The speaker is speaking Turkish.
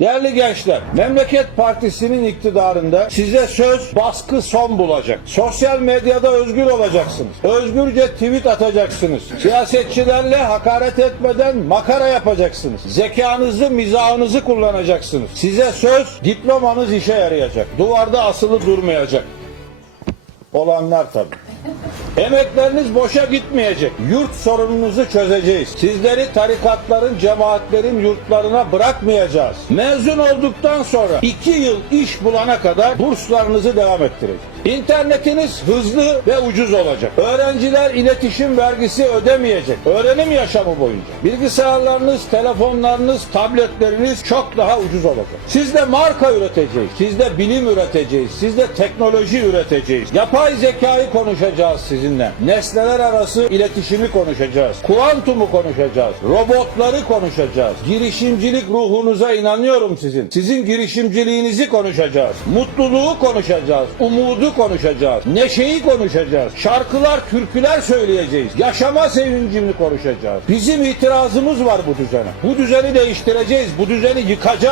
Değerli gençler, Memleket Partisi'nin iktidarında size söz baskı son bulacak. Sosyal medyada özgür olacaksınız. Özgürce tweet atacaksınız. Siyasetçilerle hakaret etmeden makara yapacaksınız. Zekanızı, mizahınızı kullanacaksınız. Size söz diplomanız işe yarayacak. Duvarda asılı durmayacak. Olanlar tabii. Emekleriniz boşa gitmeyecek. Yurt sorununuzu çözeceğiz. Sizleri tarikatların, cemaatlerin yurtlarına bırakmayacağız. Mezun olduktan sonra iki yıl iş bulana kadar burslarınızı devam ettireceğiz. İnternetiniz hızlı ve ucuz olacak. Öğrenciler iletişim vergisi ödemeyecek. Öğrenim yaşamı boyunca. Bilgisayarlarınız, telefonlarınız, tabletleriniz çok daha ucuz olacak. Siz de marka üreteceğiz. Siz de bilim üreteceğiz. Siz de teknoloji üreteceğiz. Yapay zekayı konuşacağız sizinle. Nesneler arası iletişimi konuşacağız. Kuantumu konuşacağız. Robotları konuşacağız. Girişimcilik ruhunuza inanıyorum sizin. Sizin girişimciliğinizi konuşacağız. Mutluluğu konuşacağız. Umudu konuşacağız. Neşeyi konuşacağız. Şarkılar, türküler söyleyeceğiz. Yaşama sevincini konuşacağız. Bizim itirazımız var bu düzene. Bu düzeni değiştireceğiz. Bu düzeni yıkacağız.